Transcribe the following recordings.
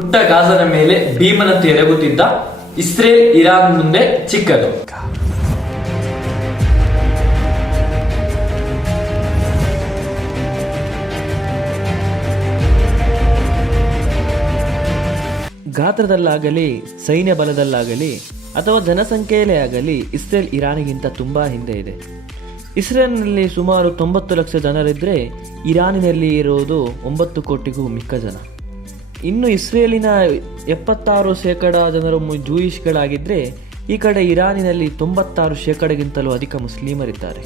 ಪುಟ್ಟ ಗಾಜನ ಮೇಲೆ ಭೀಮನಂತೆ ಎರಗುತ್ತಿದ್ದ Israel Iran ಮುಂದೆ ಚಿಕ್ಕದು. ಗಾತ್ರದಲ್ಲಾಗಲಿ ಸೈನ್ಯ ಬಲದಲ್ಲಾಗಲಿ ಅಥವಾ ಜನಸಂಖ್ಯೆಯಲ್ಲೇ ಆಗಲಿ ಇಸ್ರೇಲ್ ಇರಾನಿಗಿಂತ ತುಂಬ ಹಿಂದೆ ಇದೆ. ಇಸ್ರೇಲ್ನಲ್ಲಿ ಸುಮಾರು 90 ಲಕ್ಷ ಜನರಿದ್ದರೆ ಇರಾನಿನಲ್ಲಿ ಇರೋದು 9 ಕೋಟಿಗೂ ಮಿಕ್ಕ ಜನ. ಇನ್ನು ಇಸ್ರೇಲಿನ 76% ಜನರು ಜೂಯಿಷ್ಗಳಾಗಿದ್ದರೆ ಈ ಕಡೆ ಇರಾನಿನಲ್ಲಿ 96%ಗಿಂತಲೂ ಅಧಿಕ ಮುಸ್ಲಿಮರಿದ್ದಾರೆ.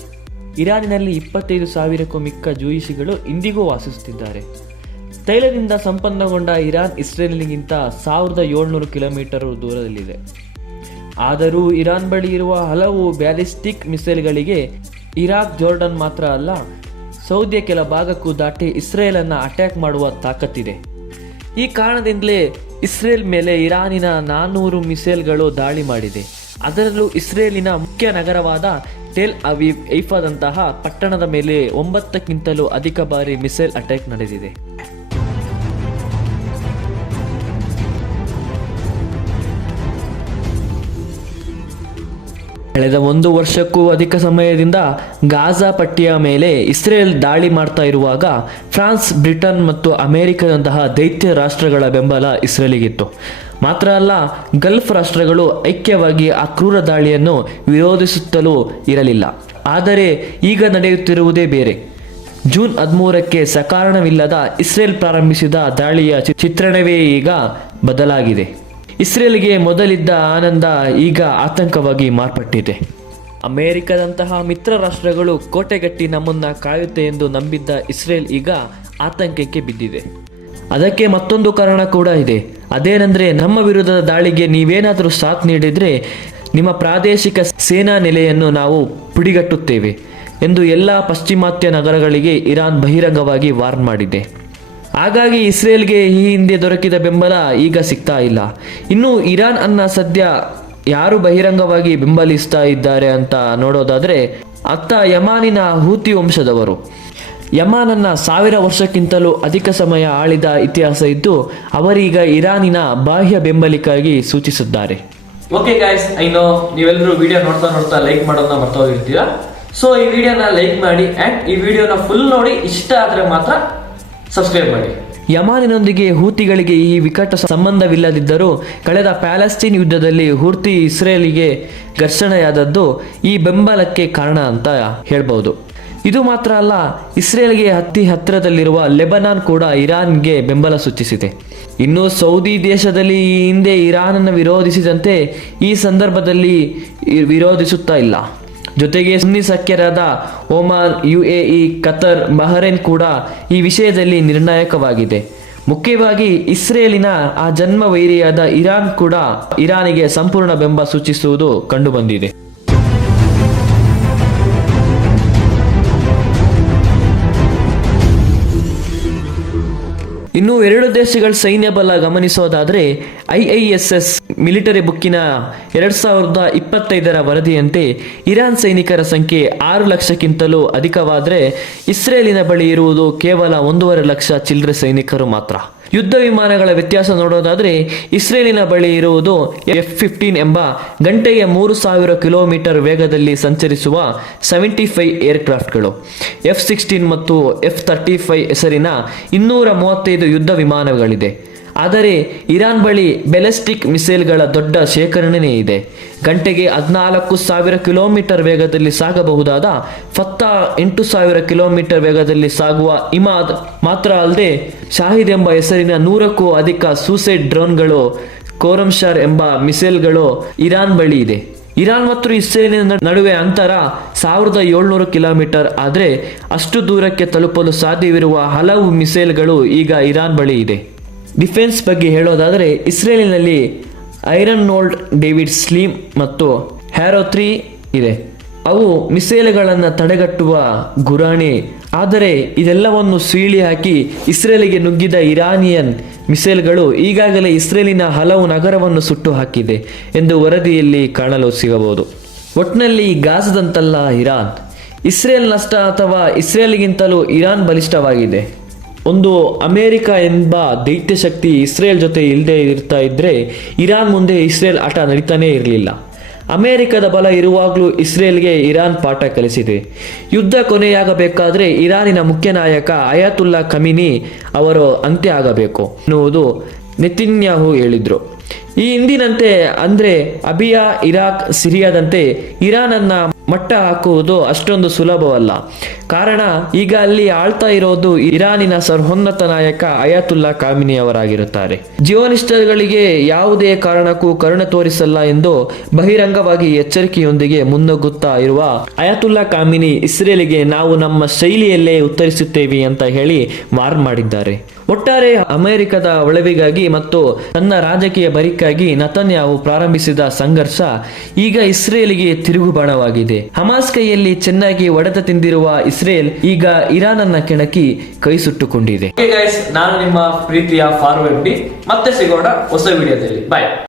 ಇರಾನಿನಲ್ಲಿ 25,000ಕ್ಕೂ ಮಿಕ್ಕ ಜೂಯಿಷಿಗಳು ಇಂದಿಗೂ ವಾಸಿಸುತ್ತಿದ್ದಾರೆ. ತೈಲದಿಂದ ಸಂಪನ್ನಗೊಂಡ ಇರಾನ್ ಇಸ್ರೇಲಿಗಿಂತ 1700 ಕಿಲೋಮೀಟರ್ ದೂರದಲ್ಲಿದೆ. ಆದರೂ ಇರಾನ್ ಬಳಿ ಇರುವ ಹಲವು ಬ್ಯಾಲಿಸ್ಟಿಕ್ ಮಿಸೈಲ್ಗಳಿಗೆ ಇರಾಕ್, ಜೋರ್ಡನ್ ಮಾತ್ರ ಅಲ್ಲ, ಸೌದಿಯ ಕೆಲ ಭಾಗಕ್ಕೂ ದಾಟಿ ಇಸ್ರೇಲನ್ನು ಅಟ್ಯಾಕ್ ಮಾಡುವ ತಾಕತ್ತಿದೆ. ಈ ಕಾರಣದಿಂದಲೇ ಇಸ್ರೇಲ್ ಮೇಲೆ ಇರಾನಿನ 400 ಮಿಸೈಲ್ಗಳು ದಾಳಿ ಮಾಡಿದೆ. ಅದರಲ್ಲೂ ಇಸ್ರೇಲಿನ ಮುಖ್ಯ ನಗರವಾದ ಟೆಲ್ ಅವೀವ್, ಹೈಫಾದಂತಹ ಪಟ್ಟಣದ ಮೇಲೆ 9ಕ್ಕಿಂತಲೂ ಅಧಿಕ ಬಾರಿ ಮಿಸೈಲ್ ಅಟ್ಯಾಕ್ ನಡೆದಿದೆ. ಕಳೆದ 1 ವರ್ಷಕ್ಕೂ ಅಧಿಕ ಸಮಯದಿಂದ ಗಾಜಾ ಪಟ್ಟಿಯ ಮೇಲೆ ಇಸ್ರೇಲ್ ದಾಳಿ ಮಾಡ್ತಾ ಇರುವಾಗ ಫ್ರಾನ್ಸ್, ಬ್ರಿಟನ್ ಮತ್ತು ಅಮೆರಿಕದಂತಹ ದೈತ್ಯ ರಾಷ್ಟ್ರಗಳ ಬೆಂಬಲ ಇಸ್ರೇಲಿಗಿತ್ತು. ಮಾತ್ರ ಅಲ್ಲ, ಗಲ್ಫ್ ರಾಷ್ಟ್ರಗಳು ಐಕ್ಯವಾಗಿ ಆ ಕ್ರೂರ ದಾಳಿಯನ್ನು ವಿರೋಧಿಸುತ್ತಲೂ ಇರಲಿಲ್ಲ. ಆದರೆ ಈಗ ನಡೆಯುತ್ತಿರುವುದೇ ಬೇರೆ. ಜೂನ್ 13ಕ್ಕೆ ಸಕಾರಣವಿಲ್ಲದ ಇಸ್ರೇಲ್ ಪ್ರಾರಂಭಿಸಿದ ದಾಳಿಯ ಚಿತ್ರಣವೇ ಈಗ ಬದಲಾಗಿದೆ. ಇಸ್ರೇಲ್ಗೆ ಮೊದಲಿದ್ದ ಆನಂದ ಈಗ ಆತಂಕವಾಗಿ ಮಾರ್ಪಟ್ಟಿದೆ. ಅಮೆರಿಕದಂತಹ ಮಿತ್ರ ರಾಷ್ಟ್ರಗಳು ಕೋಟೆಗಟ್ಟಿ ನಮ್ಮನ್ನು ಕಾಯುತ್ತೆ ಎಂದು ನಂಬಿದ್ದ ಇಸ್ರೇಲ್ ಈಗ ಆತಂಕಕ್ಕೆ ಬಿದ್ದಿದೆ. ಅದಕ್ಕೆ ಮತ್ತೊಂದು ಕಾರಣ ಕೂಡ ಇದೆ. ಅದೇನೆಂದರೆ, ನಮ್ಮ ವಿರುದ್ಧದ ದಾಳಿಗೆ ನೀವೇನಾದರೂ ಸಾಥ್ ನೀಡಿದರೆ ನಿಮ್ಮ ಪ್ರಾದೇಶಿಕ ಸೇನಾ ನೆಲೆಯನ್ನು ನಾವು ಪುಡಿಗಟ್ಟುತ್ತೇವೆ ಎಂದು ಎಲ್ಲ ಪಾಶ್ಚಿಮಾತ್ಯ ನಗರಗಳಿಗೆ ಇರಾನ್ ಬಹಿರಂಗವಾಗಿ ವಾರ್ನ್ ಮಾಡಿದೆ. ಹಾಗಾಗಿ ಇಸ್ರೇಲ್ಗೆ ಈ ಹಿಂದೆ ದೊರಕಿದ ಬೆಂಬಲ ಈಗ ಸಿಗ್ತಾ ಇಲ್ಲ. ಇನ್ನು ಇರಾನ್ ಅನ್ನ ಸದ್ಯ ಯಾರು ಬಹಿರಂಗವಾಗಿ ಬೆಂಬಲಿಸ್ತಾ ಇದ್ದಾರೆ ಅಂತ ನೋಡೋದಾದರೆ, ಅತ್ತ ಯಮಾನಿನ ಹೂತಿ ವಂಶದವರು. ಯಮಾನನ್ನ 1000 ವರ್ಷಕ್ಕಿಂತಲೂ ಅಧಿಕ ಸಮಯ ಆಳಿದ ಇತಿಹಾಸ ಇದ್ದು, ಅವರೀಗ ಇರಾನಿನ ಬಾಹ್ಯ ಬೆಂಬಲಿಕಾಗಿ ಸೂಚಿಸಿದ್ದಾರೆ. ಓಕೆ ಗೈಸ್, ಐ ನೋ ನೀವೆಲ್ಲರೂ ವಿಡಿಯೋ ನೋಡ್ತಾ ಲೈಕ್ ಮಾಡೋದನ್ನ ಮರ್ತಾ ಹೋಗಿರ್ತೀರಾ. ಸೊ ಈ ವಿಡಿಯೋನ ಲೈಕ್ ಮಾಡಿ ಆ್ಯಂಡ್ ಈ ವಿಡಿಯೋನ ಫುಲ್ ನೋಡಿ ಇಷ್ಟ ಆದರೆ ಮಾತ್ರ ಸಬ್ಸ್ಕ್ರೈಬ್ ಮಾಡಿ. ಯಮಾನಿನೊಂದಿಗೆ ಹೂತಿಗಳಿಗೆ ಈ ವಿಕಟ ಸಂಬಂಧವಿಲ್ಲದಿದ್ದರೂ ಕಳೆದ ಪ್ಯಾಲೆಸ್ಟೀನ್ ಯುದ್ಧದಲ್ಲಿ ಹೂತಿ ಇಸ್ರೇಲಿಗೆ ಘರ್ಷಣೆಯಾದದ್ದು ಈ ಬೆಂಬಲಕ್ಕೆ ಕಾರಣ ಅಂತ ಹೇಳ್ಬೋದು. ಇದು ಮಾತ್ರ ಅಲ್ಲ, ಇಸ್ರೇಲ್ಗೆ ಹತ್ತಿರದಲ್ಲಿರುವ ಲೆಬನಾನ್ ಕೂಡ ಇರಾನ್ಗೆ ಬೆಂಬಲ ಸೂಚಿಸಿದೆ. ಇನ್ನು ಸೌದಿ ದೇಶದಲ್ಲಿ ಈ ಹಿಂದೆ ಇರಾನನ್ನು ವಿರೋಧಿಸಿದಂತೆ ಈ ಸಂದರ್ಭದಲ್ಲಿ ವಿರೋಧಿಸುತ್ತಾ ಇಲ್ಲ. ಜೊತೆಗೆ ಸುನ್ನಿ ಸಖ್ಯರಾದ ಒಮಾನ್, UAE, ಕತರ್, ಬಹರೇನ್ ಕೂಡ ಈ ವಿಷಯದಲ್ಲಿ ನಿರ್ಣಾಯಕವಾಗಿದೆ. ಮುಖ್ಯವಾಗಿ ಇಸ್ರೇಲಿನ ಆ ಜನ್ಮ ವೈರಿಯಾದ ಇರಾನ್ ಕೂಡ ಇರಾನಿಗೆ ಸಂಪೂರ್ಣ ಬೆಂಬಲ ಸೂಚಿಸುವುದು ಕಂಡುಬಂದಿದೆ. ಇನ್ನು 2 ದೇಶಗಳ ಸೈನ್ಯ ಬಲ ಗಮನಿಸೋದಾದರೆ, IISS ಮಿಲಿಟರಿ ಬುಕ್ಕಿನ 2025ರ ವರದಿಯಂತೆ ಇರಾನ್ ಸೈನಿಕರ ಸಂಖ್ಯೆ 6 ಲಕ್ಷಕ್ಕಿಂತಲೂ ಅಧಿಕವಾದರೆ ಇಸ್ರೇಲಿನ ಬಳಿ ಇರುವುದು ಕೇವಲ 1.5 ಲಕ್ಷ ಚಿಲ್ಲರೆ ಸೈನಿಕರು ಮಾತ್ರ. ಯುದ್ಧ ವಿಮಾನಗಳ ವ್ಯತ್ಯಾಸ ನೋಡೋದಾದರೆ, ಇಸ್ರೇಲಿನ ಬಳಿ ಇರುವುದು F-15 ಎಂಬ ಗಂಟೆಗೆ 3000 ಕಿಲೋಮೀಟರ್ ವೇಗದಲ್ಲಿ ಸಂಚರಿಸುವ 75 ಏರ್ಕ್ರಾಫ್ಟ್ಗಳು, F-16 ಮತ್ತು F-35 ಹೆಸರಿನ 235 ಯುದ್ಧ ವಿಮಾನಗಳಿದೆ. ಆದರೆ ಇರಾನ್ ಬಳಿ ಬ್ಯಾಲಿಸ್ಟಿಕ್ ಮಿಸೈಲ್ಗಳ ದೊಡ್ಡ ಶೇಖರಣೆ ಇದೆ. ಗಂಟೆಗೆ 14,000 ಕಿಲೋಮೀಟರ್ ವೇಗದಲ್ಲಿ ಸಾಗಬಹುದಾದ ಫತ್ತಾ 8,000 ಕಿಲೋಮೀಟರ್ ವೇಗದಲ್ಲಿ ಸಾಗುವ ಇಮಾದ್ ಮಾತ್ರ ಅಲ್ಲದೆ ಶಾಹಿದ್ ಎಂಬ ಹೆಸರಿನ 100ಕ್ಕೂ ಅಧಿಕ ಸೂಸೈಡ್ ಡ್ರೋನ್ಗಳು, ಕೋರಮ್ಶಾರ್ ಎಂಬ ಮಿಸೈಲ್ಗಳು ಇರಾನ್ ಬಳಿ ಇದೆ. ಇರಾನ್ ಮತ್ತು ಇಸ್ರೇಲಿನ ನಡುವೆ ಅಂತರ 1700 ಕಿಲೋಮೀಟರ್ ಆದರೆ ಅಷ್ಟು ದೂರಕ್ಕೆ ತಲುಪಲು ಸಾಧ್ಯವಿರುವ ಹಲವು ಮಿಸೈಲ್ಗಳು ಈಗ ಇರಾನ್ ಬಳಿ ಇದೆ. ಡಿಫೆನ್ಸ್ ಬಗ್ಗೆ ಹೇಳೋದಾದರೆ, ಇಸ್ರೇಲಿನಲ್ಲಿ ಐರನ್ ನೋಲ್ಡ್, ಡೇವಿಡ್ ಸ್ಲೀಮ್ ಮತ್ತು ಹ್ಯಾರೋ 3 ಇದೆ. ಅವು ಮಿಸೈಲ್ಗಳನ್ನು ತಡೆಗಟ್ಟುವ ಗುರಾಣಿ. ಆದರೆ ಇದೆಲ್ಲವನ್ನು ಸೀಳಿ ಹಾಕಿ ಇಸ್ರೇಲಿಗೆ ನುಗ್ಗಿದ ಇರಾನಿಯನ್ ಮಿಸೈಲ್ಗಳು ಈಗಾಗಲೇ ಇಸ್ರೇಲಿನ ಹಲವು ನಗರವನ್ನು ಸುಟ್ಟು ಹಾಕಿದೆ ಎಂದು ವರದಿಯಲ್ಲಿ ಕಾಣಲು ಸಿಗಬಹುದು. ಒಟ್ಟಿನಲ್ಲಿ ಗಾಜದಂತಲ್ಲ ಇರಾನ್, ಇಸ್ರೇಲ್ ನಷ್ಟ ಅಥವಾ ಇಸ್ರೇಲ್ಗಿಂತಲೂ ಇರಾನ್ ಬಲಿಷ್ಠವಾಗಿದೆ. ಒಂದು ಅಮೆರಿಕ ಎಂಬ ದೈತ್ಯ ಶಕ್ತಿ ಇಸ್ರೇಲ್ ಜೊತೆ ಇಲ್ಲದೆ ಇರ್ತಾ ಇದ್ರೆ ಇರಾನ್ ಮುಂದೆ ಇಸ್ರೇಲ್ ಆಟ ನಡೀತಾನೆ ಇರಲಿಲ್ಲ. ಅಮೆರಿಕದ ಬಲ ಇರುವಾಗಲೂ ಇಸ್ರೇಲ್ಗೆ ಇರಾನ್ ಪಾಠ ಕಲಿಸಿದೆ. ಯುದ್ಧ ಕೊನೆಯಾಗಬೇಕಾದ್ರೆ ಇರಾನಿನ ಮುಖ್ಯ ನಾಯಕ ಅಯಾತುಲ್ಲಾ ಖಮೀನಿ ಅವರು ಅಂತ್ಯ ಆಗಬೇಕು ಎನ್ನುವುದು ನೆತನ್ಯಾಹು ಹೇಳಿದ್ರು. ಈ ಹಿಂದಿನಂತೆ ಅಂದ್ರೆ ಅಬಿಯಾ, ಇರಾಕ್, ಸಿರಿಯಾದಂತೆ ಇರಾನನ್ನ ಮಟ್ಟ ಹಾಕುವುದು ಅಷ್ಟೊಂದು ಸುಲಭವಲ್ಲ. ಕಾರಣ ಈಗ ಅಲ್ಲಿ ಆಳ್ತಾ ಇರೋದು ಇರಾನಿನ ಸರ್ವೋನ್ನತ ನಾಯಕ ಅಯಾತುಲ್ಲಾ ಖಾಮಿನಿ ಅವರಾಗಿರುತ್ತಾರೆ. ಜಿಯೋನಿಸ್ಟ್ಗಳಿಗೆ ಯಾವುದೇ ಕಾರಣಕ್ಕೂ ಕರುಣೆ ತೋರಿಸಲ್ಲ ಎಂದು ಬಹಿರಂಗವಾಗಿ ಎಚ್ಚರಿಕೆಯೊಂದಿಗೆ ಮುನ್ನುಗ್ಗುತ್ತಾ ಇರುವ ಅಯಾತುಲ್ಲಾ ಖಾಮಿನಿ ಇಸ್ರೇಲಿಗೆ ನಾವು ನಮ್ಮ ಶೈಲಿಯಲ್ಲೇ ಉತ್ತರಿಸುತ್ತೇವೆ ಅಂತ ಹೇಳಿ ವಾರ್ನ್ ಮಾಡಿದ್ದಾರೆ. ಒಟ್ಟಾರೆ ಅಮೆರಿಕದ ಒಳವಿಗಾಗಿ ಮತ್ತು ತನ್ನ ರಾಜಕೀಯ ಬರಿಕ್ಕಾಗಿ ನೆತನ್ಯಾಹು ಪ್ರಾರಂಭಿಸಿದ ಸಂಘರ್ಷ ಈಗ ಇಸ್ರೇಲಿಗೆ ತಿರುಗುಬಾಣವಾಗಿದೆ. ಹಮಾಸ್ ಕೈಯಲ್ಲಿ ಚೆನ್ನಾಗಿ ಹೊಡೆತ ತಿಂದಿರುವ ಇಸ್ರೇಲ್ ಈಗ ಇರಾನ್ ಅನ್ನ ಕೆಣಕಿ ಕೈ ಸುಟ್ಟುಕೊಂಡಿದೆ. ನಾನು ನಿಮ್ಮ ಪ್ರೀತಿಯ ಫಾರ್ವರ್ಡ್ ಬಿ. ಮತ್ತೆ ಸಿಗೋಣ ಹೊಸ ವಿಡಿಯೋದಲ್ಲಿ. ಬಾಯ್.